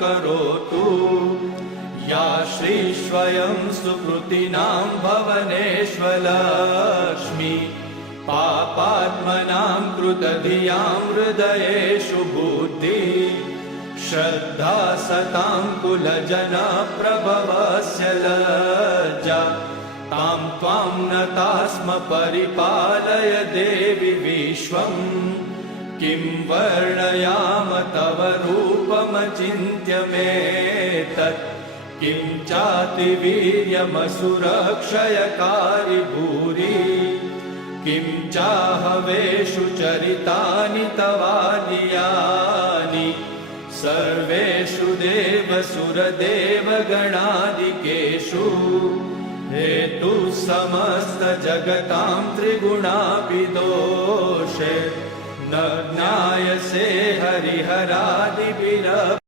करोतु या श्रीस्वयं सुकृतिनां भवनेष्वलक्ष्मी पापात्मनां कृतधियां हृदयेषु बुद्धि श्रद्धा सतां कुलजनप्रभवस्य लज्जा तां त्वां नताः स्म परिपालय देवि विश्वम् किं वर्णयाम तव रूपमचिन्त्यमेतत् किं चातिवीर्यमसुरक्षयकारि भूरि किं चाहवेषु चरितानि तवादियानि सर्वेषु देवसुरदेवगणादिकेषु हेतु समस्तजगतां त्रिगुणापि दोषे न ज्ञायसे हरिहरादिभिरपि